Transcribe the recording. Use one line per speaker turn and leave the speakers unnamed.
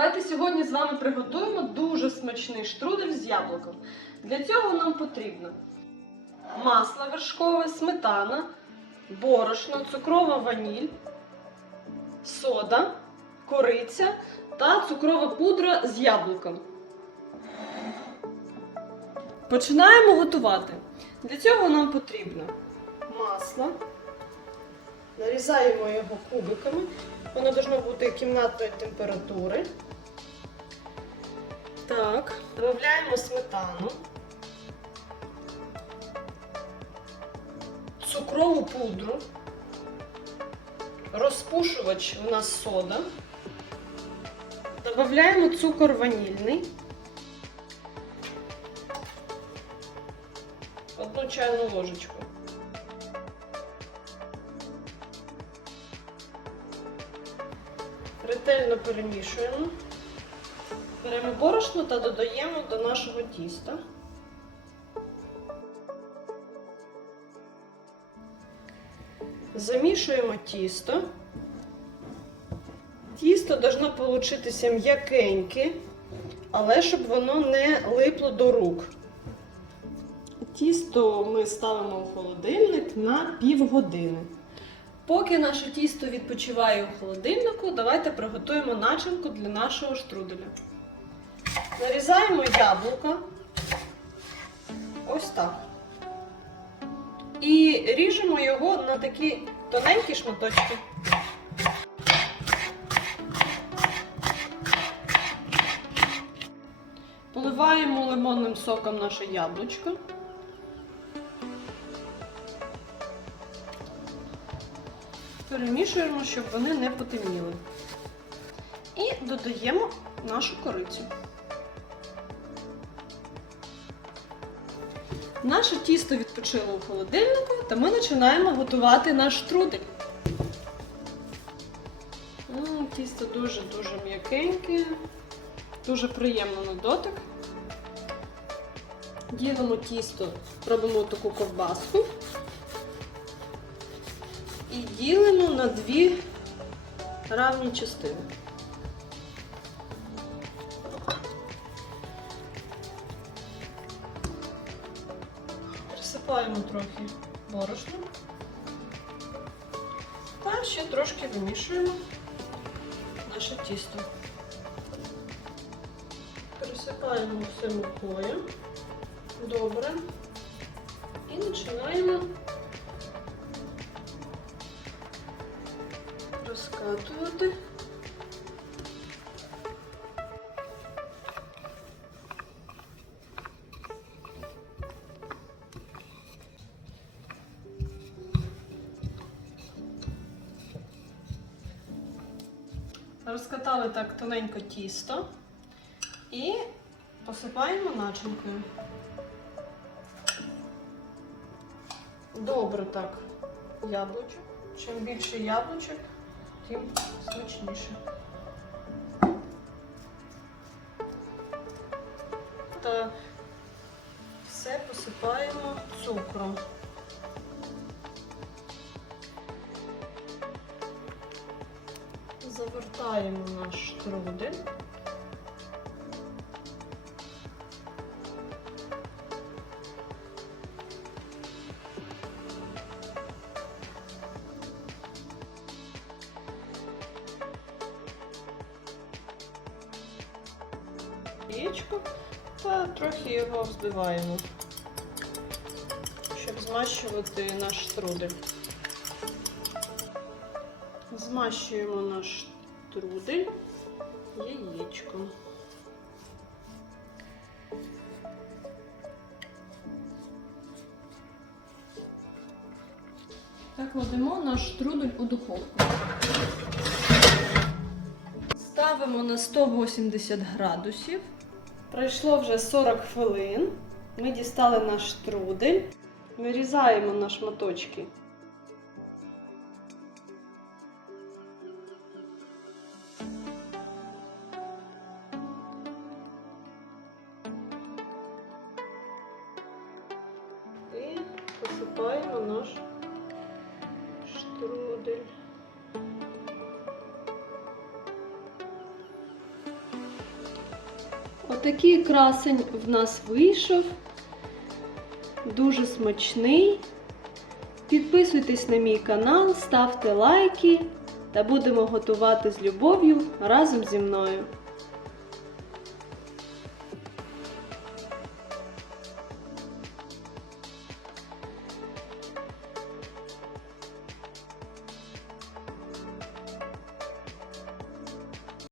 Давайте сьогодні з вами приготуємо дуже смачний штрудель з яблуком. Для цього нам потрібно масло вершкове, сметана, борошно, цукрова ваніль, сода, кориця та цукрова пудра з яблуком. Починаємо готувати. Для цього нам потрібно масло. Нарізаємо його кубиками. Воно должно бути кімнатної температури. Так, додаємо сметану, цукрову пудру, розпушувач у нас сода. Додаємо цукор ванільний. Одну чайну ложечку. Ретельно перемішуємо. Беремо борошно та додаємо до нашого тіста. Замішуємо тісто. Тісто должно получитися м'якеньке, але щоб воно не липло до рук. Тісто ми ставимо в холодильник на півгодини. Поки наше тісто відпочиває у холодильнику, давайте приготуємо начинку для нашого штруделя. Нарізаємо яблука. Ось так. І ріжемо його на такі тоненькі шматочки. Поливаємо лимонним соком наше яблучко. Перемішуємо, щоб вони не потемніли. І додаємо нашу корицю. Наше тісто відпочило у холодильнику, та ми починаємо готувати наш штрудель. Тісто дуже-дуже м'якеньке, дуже приємно на дотик. Ділимо тісто, робимо таку ковбаску і ділимо на дві равні частини. Присипаємо трохи борошна та ще трошки вимішуємо наше тісто. Пересипаємо все мукою. Добре. І починаємо розкатувати. Розкатали так тоненько тісто і посипаємо начинкою. Добре так яблучок. Чим більше яблучок, тим смачніше. Та все посипаємо цукром. Завертаємо наш штрудель. та трохи його взбиваємо, щоб змащувати наш штрудель. Змащуємо наш штрудель яєчком. Та кладемо наш штрудель у духовку. Ставимо на 180 градусів. Пройшло вже 40 хвилин. Ми дістали наш штрудель. Вирізаємо на шматочки. Отакий красень в нас вийшов. Дуже смачний. Підписуйтесь на мій канал, ставте лайки та будемо готувати з любов'ю разом зі мною.